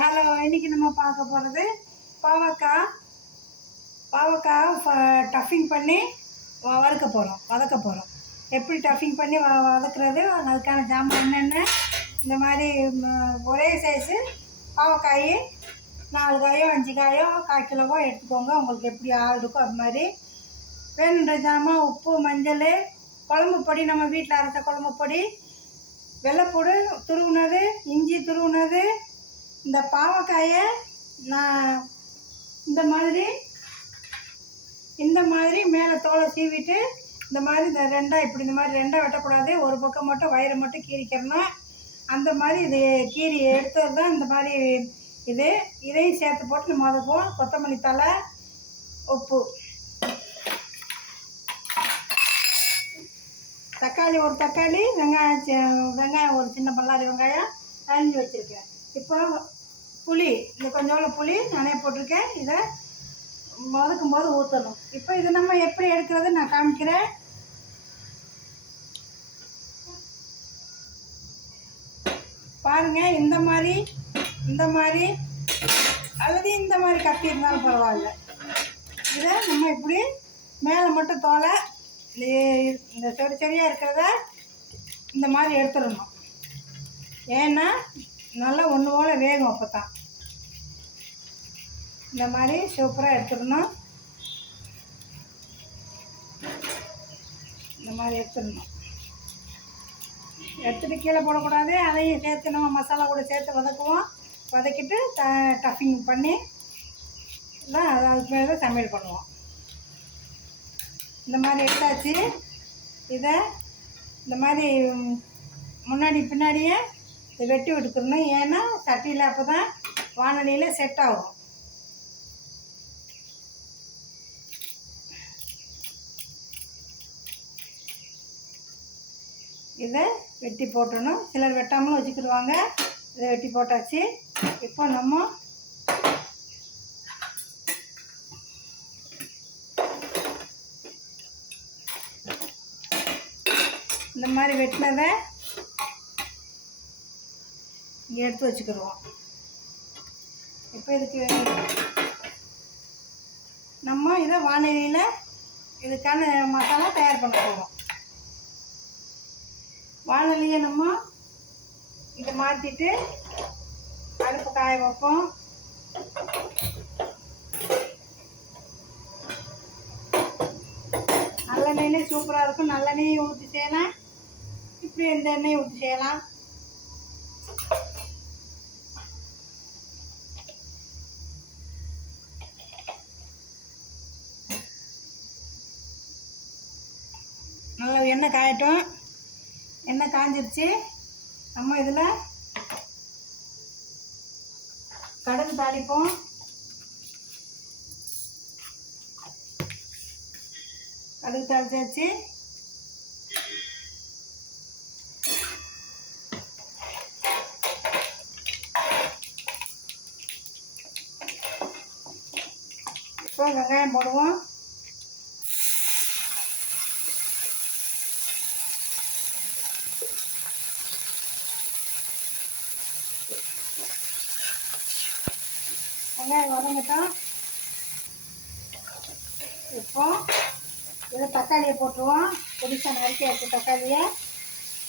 Hello இன்னைக்கு நம்ம பார்க்க போகிறது பாவக்காய் பாவக்காய் டஃபிங் பண்ணி வ- வறுக்க போகிறோம் வதக்க போகிறோம் எப்படி டஃபிங் பண்ணி வ வதக்குறது அதுக்கான ஜாமான் என்னென்ன இந்த மாதிரி ஒரே சைஸு பாவக்காய் நாலு காயோ அஞ்சு காயோ கால் கிலோவோ எடுத்துக்கோங்க. உங்களுக்கு எப்படி ஆள் இருக்கோ அது மாதிரி. வேணுன்ற ஜாமான் உப்பு மஞ்சள் குழம்பு பொடி நம்ம வீட்டில் அரைச்ச குழம்பு பொடி வெள்ளைப்பூடு துருவுனது இஞ்சி துருவுனது இந்த பாவக்காயை நான் இந்த மாதிரி இந்த மாதிரி மேலே தோலை சீவிட்டு இந்த மாதிரி இந்த ரெண்டாக இப்படி இந்த மாதிரி ரெண்டாக வெட்டக்கூடாது. ஒரு பக்கம் மட்டும் வயிறை மட்டும் கீறிக்கிறணும். அந்த மாதிரி இது கீறி எடுத்தது தான் இந்த மாதிரி இது. இதையும் சேர்த்து போட்டு நம்ம வதக்குவோம் கொத்தமல்லி தழை உப்பு தக்காளி ஒரு தக்காளி வெங்காயம் வெங்காயம் ஒரு சின்ன பல்லாரி வெங்காயம் அரிஞ்சு வச்சுருக்கேன் இப்போ புளி இந்த கொஞ்சோண்டு புளி நானே போட்டிருக்கேன். இதை வதக்கும் போது ஊற்றணும் இப்போ இதை நம்ம எப்படி எடுக்கிறது? நான் காமிக்கிறேன். பாருங்கள் இந்த மாதிரி இந்த மாதிரி அல்லது இந்த மாதிரி கத்தி இருந்தாலும் பரவாயில்ல. இதை நம்ம இப்படி மேலே மட்டும் தோலை இந்த- இந்த செடி செடியாக இருக்கிறத இந்த மாதிரி எடுத்துடணும். ஏன்னா நல்லா ஒன்று போல் வேகும் அப்போ தான் இந்த மாதிரி சூப்பராக எடுத்துடணும். இந்த மாதிரி எடுத்துடணும். எடுத்துட்டு கீழே போடக்கூடாது. அதையும் சேர்த்து நம்ம மசாலா கூட சேர்த்து வதக்குவோம். வதக்கிட்டு ட டஃபிங் பண்ணி தான் அது அதுக்கு மேலே தான் சமையல் பண்ணுவோம். இந்த மாதிரி எடுத்தாச்சு. இதை இந்த மாதிரி முன்னாடி பின்னாடியே வெட்டி விட்டுக்கணும். ஏன்னா சட்டியில் அப்போ தான் வானொலியில் செட் ஆகும். இதை வெட்டி போட்டணும். சிலர் வெட்டாமலும் வச்சுக்கிடுவாங்க. இதை வெட்டி போட்டாச்சு. இப்போ நம்ம இந்த மாதிரி வெட்டினதை இங்கே எடுத்து வச்சுக்கிடுவோம். இப்போ இதுக்கு நம்ம இதை வானிலையில் இதுக்கான மசாலா தயார் பண்ண போகிறோம் வானொலியை நம்ம இதை மாற்றிட்டு அடுப்பு காய வைப்போம். நல்லெண்ணெயிலே சூப்பராக இருக்கும். நல்லெண்ணெயை ஊற்றி செய்யலாம். இப்படி எந்த எண்ணெயை ஊற்றி செய்யலாம் நல்லா எண்ணெய் காயட்டும். எண்ணெய் காஞ்சிருச்சு. நம்ம இதில் கடுகு தாளிப்போம். கடுகு தாளிச்சாச்சு. இப்போ வெங்காயம் போடுவோம். வெங்காயம் வதங்கட்டும். இப்போ இதில் தக்காளியை போட்டுருவோம். பொடிசா நறுக்கி எடுத்த தக்காளியை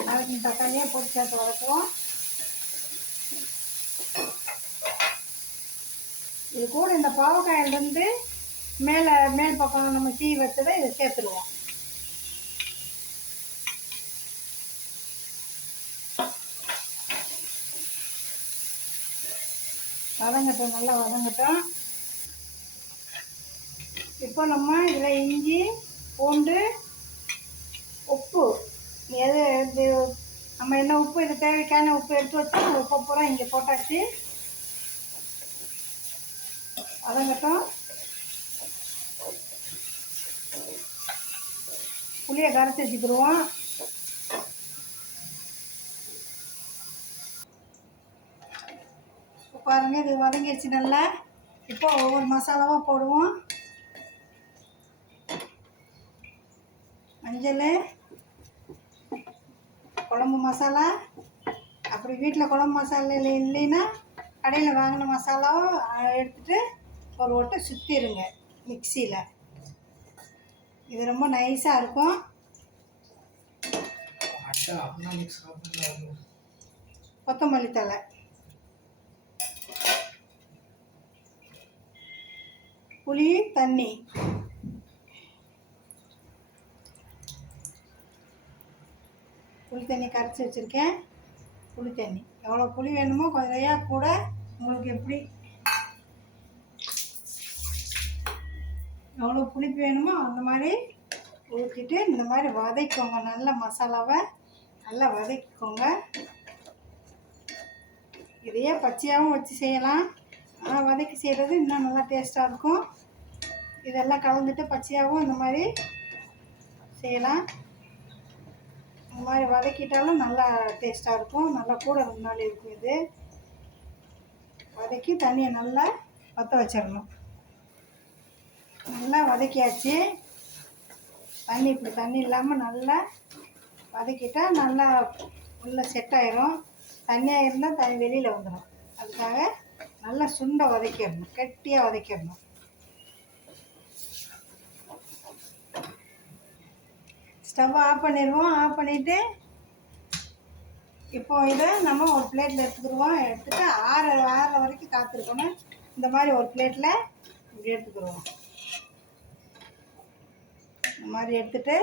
நறுக்கின தக்காளியை பொடி சேர்த்து வளர்த்துவோம் இது கூட இந்த பாவக்காயிலேருந்து மேலே மேல் பக்கம் நம்ம சீ வச்சதை இதை சேர்த்துருவோம். வதங்கட்டும் நல்லா வதங்கட்டும். இப்போ நம்ம இதில் இஞ்சி பூண்டு உப்பு. எது இது நம்ம என்ன உப்பு இது தேவைக்கான உப்பு எடுத்து வச்சு உப்பு பூரா இங்கே போட்டாச்சு. வதங்கட்டும். புளியை கரைச்சி வச்சுக்கிடுவோம் இப்போ பாருங்க இது வதங்கிடுச்சு நல்லா. இப்போ ஒவ்வொரு மசாலாவாக போடுவோம். மஞ்சள் குழம்பு மசாலா அப்படி வீட்டில் குழம்பு மசாலா இல்லை இல்லைன்னா கடையில் வாங்கின மசாலாவும் அஹ், எடுத்துட்டு ஒரு ஒட்டை சுற்றிடுங்க மிக்சியில். இது ரொம்ப நைஸாக இருக்கும். கொத்தமல்லி தழை. புளி தண்ணி. புளி தண்ணி கரைச்சி வச்சுருக்கேன். புளி தண்ணி. எவ்வளோ புளி வேணுமோ கொஞ்சம் கூட உங்களுக்கு எப்படி எவ்வளோ புளிப்பு வேணுமோ அந்த மாதிரி ஊற்றிட்டு இந்த மாதிரி வதக்கிக்கோங்க. நல்ல மசாலாவை நல்லா வதக்கிக்கோங்க. இதையே பச்சையாகவும் வச்சு செய்யலாம். ஆனால் வதக்கி செய்கிறது இன்னும் நல்லா டேஸ்ட்டாக இருக்கும். இதெல்லாம் கலந்துட்டு பச்சையாகவும் இந்த மாதிரி செய்யலாம். இந்த மாதிரி வதக்கிட்டாலும் நல்லா டேஸ்ட்டாக இருக்கும். நல்லா கூட ரெண்டு நாள் இருக்கும் இது. வதக்கி தண்ணியை நல்லா வற்ற வச்சிடணும். நல்லா வதக்கியாச்சு. தண்ணி இப்படி தண்ணி இல்லாமல் நல்லா வதக்கிட்டா நல்லா உள்ள செட் ஆயிரும். தண்ணியாக இருந்தால் தண்ணி வெளியில் வந்துடும் அதுக்காக நல்லா சுண்டை வதக்கிடணும் கெட்டியாக வதக்கிடணும். ஸ்டவ் ஆஃப் பண்ணிடுவோம் ஆஃப் பண்ணிவிட்டு இப்போ இதை நம்ம ஒரு பிளேட்டில் எடுத்துக்கிடுவோம். எடுத்துட்டு ஆற ஆற வரைக்கும் காத்திருக்கணும். இந்த மாதிரி ஒரு பிளேட்டில் இப்படி எடுத்துக்கிடுவோம். இந்த மாதிரி எடுத்துட்டு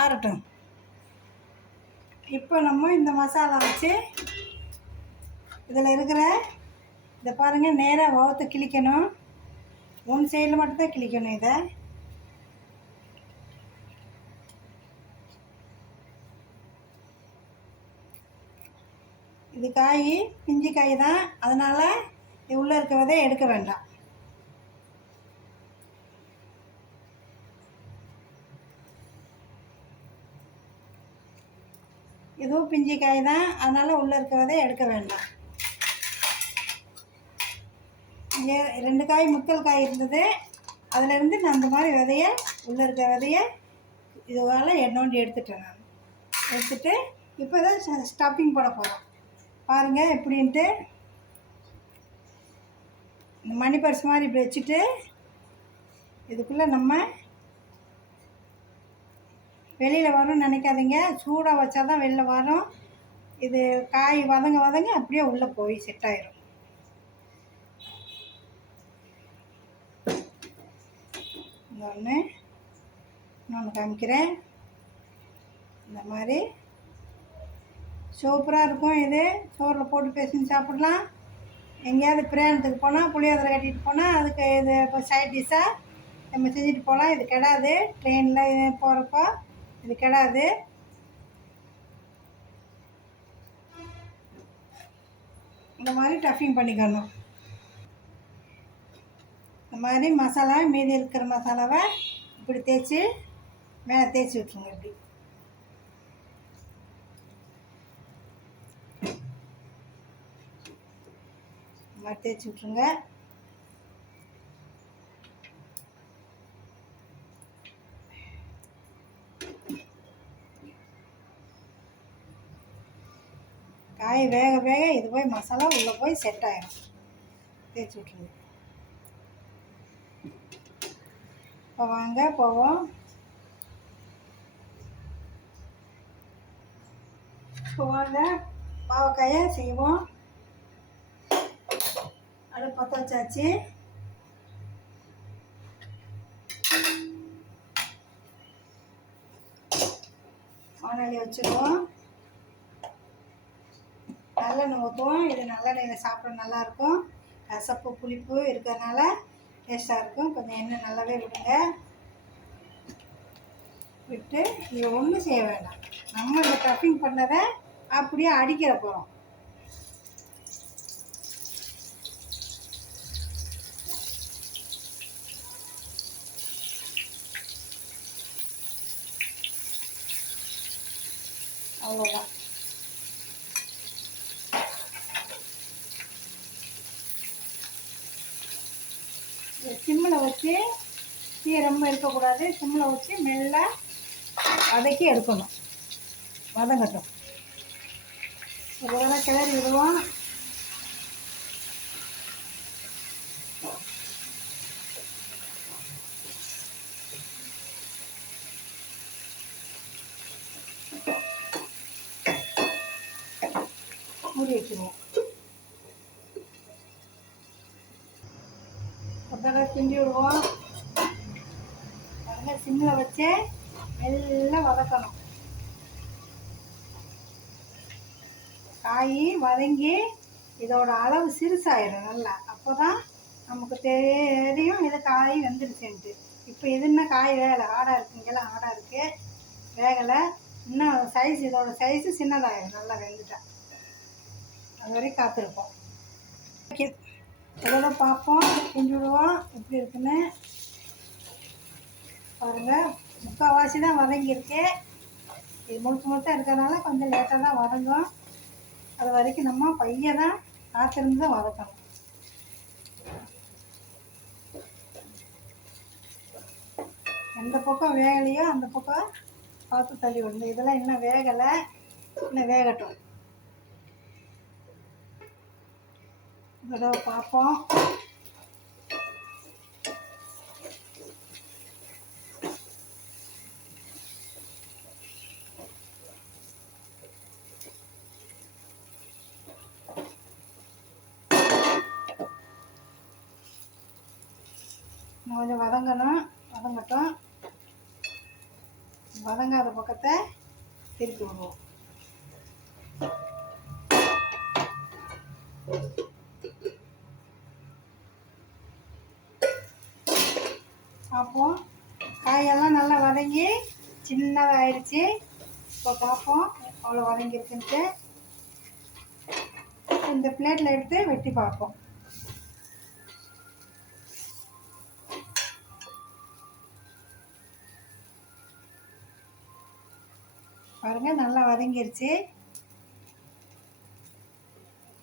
ஆறட்டும். இப்போ நம்ம இந்த மசாலா வச்சு இதில் இருக்கிற இதை பாருங்கள் நேராக வகுத்து கிழிக்கணும். ஒன் சைடில் மட்டும்தான் கிழிக்கணும் இதை. இது காய் பிஞ்சு காய் தான். அதனால் இது உள்ளே இருக்கிறதே எடுக்க வேண்டாம். இதுவும் பிஞ்சு காய் தான். அதனால் உள்ளே இருக்க எடுக்க வேண்டாம். இங்கே ரெண்டு காய் முத்தல் காய் இருந்தது. அதிலேருந்து நான் அந்த மாதிரி விதைய உள்ளே இருக்க விதைய இதுவால் என்னோண்டு எடுத்துட்டேன் நான். எடுத்துட்டு இப்போ தான் ஸ்டப்பிங் போட போகிறோம் பாருங்கள் எப்படின்ட்டு. இந்த மணி பர்ஸ் மாதிரி இப்படி வச்சுட்டு இதுக்குள்ளே நம்ம வெளியில் வரும்னு நினைக்காதீங்க. சூடாக வச்சா தான் வெளில வரும். இது காய் வதங்க வதங்க அப்படியே உள்ளே போய் செட் ஆயிரும். இந்த ஒன்று இன்னொன்று காமிக்கிறேன். இந்த மாதிரி. சூப்பராக இருக்கும் இது. சோறில் போட்டு பேசின்னு சாப்பிட்லாம். எங்கேயாவது பிரயாணத்துக்கு போனால் புளியோதரை கட்டிட்டு போனால் அதுக்கு இது இப்போ சைட் டிஷ்ஷாக நம்ம செஞ்சுட்டு போகலாம். இது கிடாது. ட்ரெயினில் போகிறப்போ இது கிடாது இந்த மாதிரி டஃபிங் பண்ணிக்கணும். இந்த மாதிரி மசாலா மீதி இருக்கிற மசாலாவை இப்படி தேய்ச்சி மேலே தேய்ச்சி விட்ருங்க இப்படி. இந்த மாதிரி தேய்ச்சி விட்ருங்க காய் வேக வேக இது போய் மசாலா உள்ளே போய் செட் ஆகிடும் தேய்ச்சி விட்ருங்க இப்போ வாங்க போவோம். இப்போ வாங்க பாவக்காயை செய்வோம். அடுப்பு பற்ற வச்சாச்சு. வானொலி வச்சுருவோம். நல்லெண்ணெய் ஊற்றுவோம் இது நல்லெண்ணெயில் சாப்பிட நல்லாயிருக்கும். கசப்பு புளிப்பு இருக்கிறதுனால டேஸ்ட்டாக இருக்கும். கொஞ்சம் எண்ணெய் நல்லாவே விடுங்க. விட்டு இது ஒன்றும் செய்ய வேண்டாம். நம்ம இந்த டஃபிங் பண்ணதை அப்படியே அடிக்கிற போகிறோம் அவ்வளோதான் சிம்மில் வச்சு தீ ரொம்ப இருக்கக்கூடாது. சிம்மில் வச்சு மெல்ல வதக்கி எடுக்கணும். வதங்கட்டும். ஒரு தடவை கிளறி விடுவோம். மூடி வச்சுருவோம் ஒரு தடவை கிண்டி விடுவோம் பாருங்க சிம்மில் வச்சு மெல்ல வதக்கணும். காய் வதங்கி இதோட அளவு சிறுசாயிடும் நல்லா. அப்போ தான் நமக்கு தெரியும் இது காய் வெந்துருச்சுன்ட்டு. இப்போ இது இன்னும் காய் வேகலை ஆடாக இருக்குங்கெல்லாம் ஆடாக இருக்குது வேகலை. இன்னும் சைஸ் இதோட சைஸு சின்னதாயிடும் நல்லா வெந்துட்டா. அது வரைக்கும் காத்திருப்போம். இதோட பார்ப்போம் செஞ்சு விடுவோம் எப்படி இருக்குன்னு பாருங்கள் முக்கால்வாசி தான் வதங்கியிருக்கு. இது முழுக்க முழுக்க இருக்கிறனால கொஞ்சம் லேட்டாக தான் வதங்கும். அது வரைக்கும் நம்ம பையன் தான் காத்திருந்து தான் வதக்கணும். எந்த பக்கம் வேகலையோ அந்த பக்கம் பார்த்து தள்ளி விடணும். இதெல்லாம் இன்னும் வேகலை இன்னும் வேகட்டும். தடவை பார்ப்போம் கொஞ்சம் வதங்கணும் வதங்கட்டும். வதங்காத பக்கத்தை திருப்பி விடுவோம் பார்ப்போம் காயெல்லாம் நல்லா வதங்கி சின்னதாகிடுச்சு இப்போ பார்ப்போம் அவ்வளோ வதங்கிருக்குன்ட்டு இந்த பிளேட்டில் எடுத்து வெட்டி பார்ப்போம். பாருங்க நல்லா வதங்கிருச்சு.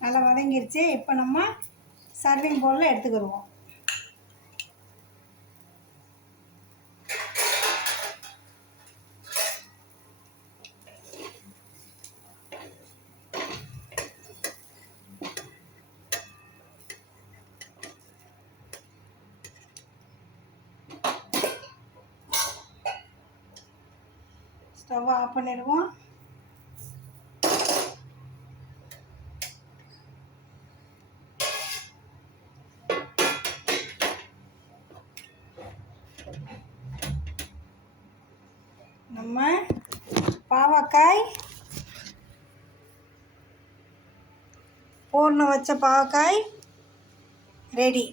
நல்லா வதங்கிருச்சு. இப்போ நம்ம சர்விங் பவுலில் எடுத்துக்கிடுவோம். ஸ்டவ் ஆஃப் பண்ணிடுவோம் நம்ம பாவக்காய் பூர்ணம் வச்ச பாவக்காய் ரெடி.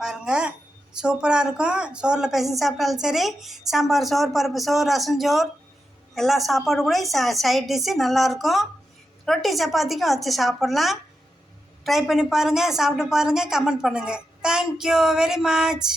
பாருங்கள் சூப்பராக இருக்கும். சோறில் பிசைஞ்சு சாப்பிட்டாலும் சரி சாம்பார் சோறு பருப்பு சோறு ரசம் சோறு எல்லா சாப்பாடு கூட ச சைட் டிஷ்ஷு நல்லாயிருக்கும் ரொட்டி சப்பாத்திக்கும் வச்சு சாப்பிட்லாம். ட்ரை பண்ணி பாருங்கள் சாப்பிட்டு பாருங்கள் கமெண்ட் பண்ணுங்கள் தேங்க்யூ வெரி மச்